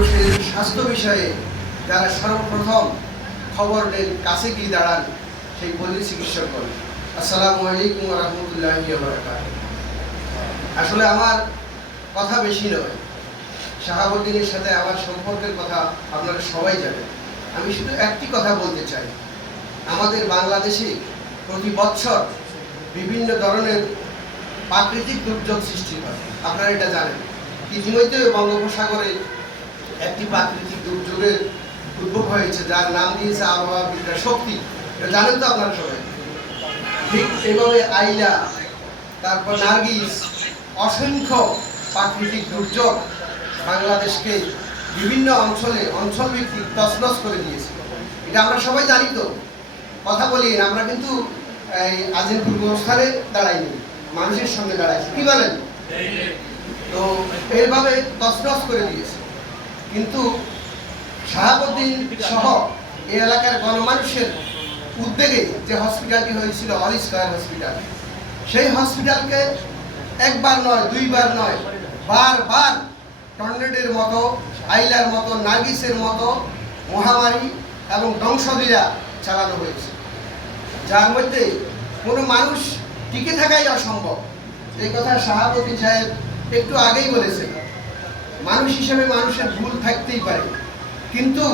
মানুষের স্বাস্থ্য বিষয়ে যারা সর্বপ্রথম খবর নেন, কাছে গিয়ে দাঁড়ান, সেই পল্লী চিকিৎসকগণ আসসালামু আলাইকুম রহমতুল্লাহ আসলে আমার কথা বেশি নয়। শাহাবুদ্দিনের সাথে আমার সম্পর্কের কথা আপনারা সবাই জানেন। আমি শুধু একটি কথা বলতে চাই। আমাদের বাংলাদেশে প্রতি বছর বিভিন্ন ধরনের প্রাকৃতিক দুর্যোগ সৃষ্টি হয়। আপনারা এটা জানেন। ইতিমধ্যে বঙ্গোপসাগরে একটি প্রাকৃতিক দুর্যোগের উদ্ভব হয়েছে, যার নাম দিয়েছে আবহাওয়া বিদ্যা শক্তি। এটা জানেন তো আপনারা সবাই? ঠিক এভাবে আইলা, তারপর নার্গিস, অসংখ্য প্রাকৃতিক দুর্যোগ বাংলাদেশকে বিভিন্ন অঞ্চলে অঞ্চল ভিত্তিক তছনছ করে দিয়েছে। এটা আমরা সবাই জানি তো। কথা বলি, আমরা কিন্তু এই আজিমপুর গোস্থানে দাঁড়াইনি, মানুষের সঙ্গে দাঁড়াইছি। কি বলেন তো এইভাবে তছনছ করে দিয়েছে। কিন্তু শাহাবুদ্দিন সহ এই এলাকার গণমানুষের উদ্যোগে যে হসপিটালটি হয়েছিল, অল স্কয়ার হসপিটাল, সেই হসপিটালকে একবার নয়, দুইবার নয়, বারবার টর্নেডের মতো, আইলার মতো নাগিসের মতো মহামারী এবং ধ্বংসলীলা চালানো হয়েছে। যার মধ্যে কোনো মানুষ টিকে থাকাই অসম্ভব। এই কথা শাহাবুদ্দিন সাহেব একটু আগেই বলেছেন। মানুষ হিসেবে মানুষের ভুল থাকতেই পারে। কিন্তু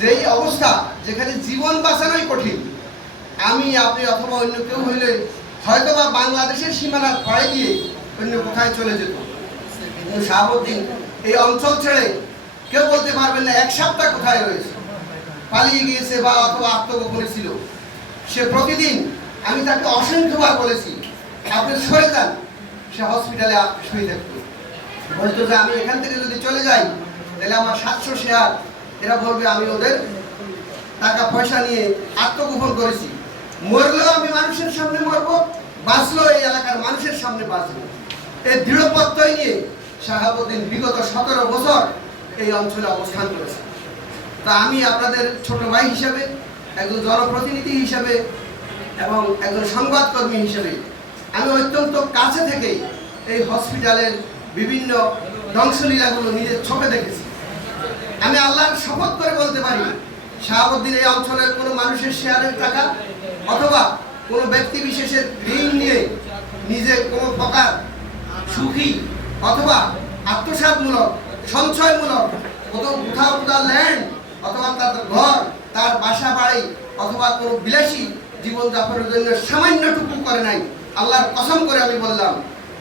যেই অবস্থা, যেখানে জীবন বাঁচানোই কঠিন, আমি, আপনি অথবা অন্য কেউ হইলে হয়তোবা বাংলাদেশের সীমানার পাড়ে দিয়ে অন্য কোথায় চলে যেত। কিন্তু শাহাবুদ্দিন, এই অঞ্চল ছেড়ে কেউ বলতে পারবেন না এক সপ্তাহ কোথায় রয়েছে। পালিয়ে গিয়েছে বা অথবা আত্মগোপনে ছিল। সে প্রতিদিন, আমি তাকে অসংখ্যবার বলেছি, আপনি সরে যান, সে হসপিটালে শুয়ে থাকতো বলতো যে আমি এখান থেকে যদি চলে যাই, তাহলে আমার সাতশো শেয়ার। এরা বলবে, আমি ওদের টাকা, পয়সা নিয়ে আত্মগোপন করেছি। মরলেও আমি মানুষের সামনে মরবো, বাঁচলেও এই এলাকার মানুষের সামনে বাঁচবো। এই দৃঢ় প্রত্যয় নিয়ে শাহাবুদ্দিন বিগত সতেরো বছর এই অঞ্চলে অবস্থান করেছে। তা আমি আপনাদের ছোট ভাই হিসেবে, একজন জনপ্রতিনিধি হিসেবে এবং একজন সংবাদকর্মী হিসেবে, আমি অত্যন্ত কাছে থেকে এই হসপিটালের বিভিন্ন ধ্বংসলীলাগুলো নিজের চোখে দেখেছি। আমি আল্লাহর শপথ করে বলতে পারি, শাহাবুদ্দিন এই অঞ্চলের কোনো মানুষের শেয়ারের টাকা অথবা কোনো ব্যক্তি বিশেষের ঋণ নিয়ে নিজের কোনো প্রকার সুখী অথবা আত্মসাতমূলক, সঞ্চয়মূলক কোথাও কোথাও কোথাও ল্যান্ড অথবা তার ঘর, তার বাসা বাড়ি অথবা কোনো বিলাসী জীবনযাপনের জন্য সামান্যটুকু করে নাই। আল্লাহর কসম করে আমি বললাম,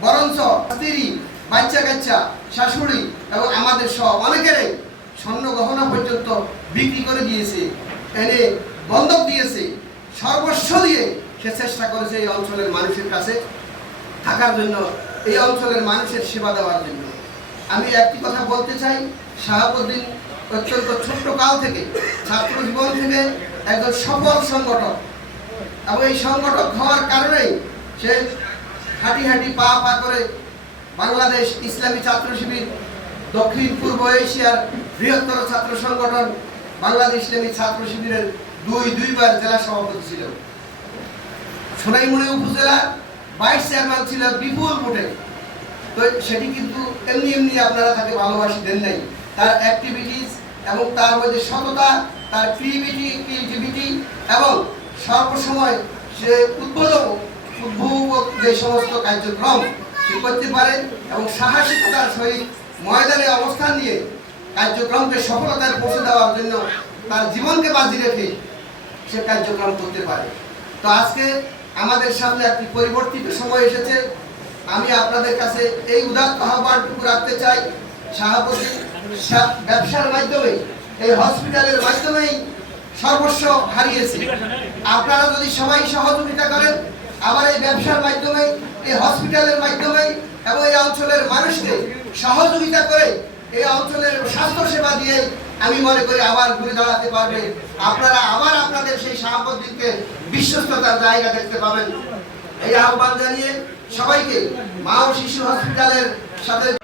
বরঞ্চ স্ত্রী বাচ্চা কাচ্চা, শাশুড়ি এবং আমাদের সব। অনেকেরই স্বর্ণ গহনা পর্যন্ত বিক্রি করে দিয়েছে, এনে বন্ধক দিয়েছে, সর্বস্ব দিয়ে সে চেষ্টা করেছে এই অঞ্চলের মানুষের কাছে থাকার জন্য, এই অঞ্চলের মানুষের সেবা দেওয়ার জন্য। আমি একটি কথা বলতে চাই, শাহাবুদ্দিন অত্যন্ত ছোট্ট কাল থেকে, ছাত্র জীবন থেকে একজন সফল সংগঠক। এবং এই সংগঠক হওয়ার কারণেই সে হাঁটি হাঁটি পা পা করে বাংলাদেশ ইসলামী ছাত্র শিবির, দক্ষিণ পূর্ব এশিয়ার বৃহত্তর ছাত্র সংগঠন বাংলাদেশ ইসলামী ছাত্র শিবিরের দুই দুইবার জেলা সভাপতি ছিল। সোনাইমুড়ি উপজেলা ভাইস চেয়ারম্যান ছিল বিপুল ভোটে। তো সেটি কিন্তু এমনি এমনি আপনারা তাকে ভালোবাসি দেন নাই। তার অ্যাক্টিভিটিস এবং তার মধ্যে সততা, তার ক্রিয়েটিভিটি ক্রিয়েটিভিটি এবং সর্বসময় সে উদ্বোধক উদ্ভাবক যে সমস্ত কার্যক্রম করতে পারে এবং সাহসিকতার সহিত ময়দানে অবস্থান নিয়ে কার্যক্রমকে সফলতায় পৌঁছে দেওয়ার জন্য তার জীবনকে বাজি রেখে সে কার্যক্রম করতে পারে। তো আজকে আমাদের সামনে একটি পরিবর্তিত সময় এসেছে। আমি আপনাদের কাছে এই উদাত্ত আহ্বানটুকু রাখতে চাই। শাহাবুদ্দিন সা- ব্যবসার মাধ্যমে, এই হসপিটালের মাধ্যমেই সর্বস্ব হারিয়েছে। আপনারা যদি সবাই সহযোগিতা করেন, আবার এই ব্যবসার মাধ্যমে এই হসপিটালের মাধ্যমে এবং এই অঞ্চলের মানুষকে সহযোগিতা করে এই অঞ্চলের স্বাস্থ্য সেবা দিয়ে আমি মনে করি আবার ঘুরে দাঁড়াতে পারবে। আপনারা আবার আপনাদের সেই শাহাবুদ্দিনকে বিশ্বস্ততার জায়গা দেখতে পাবেন। এই আহ্বান জানিয়ে সবাইকে মা ও শিশু হসপিটালের সাথে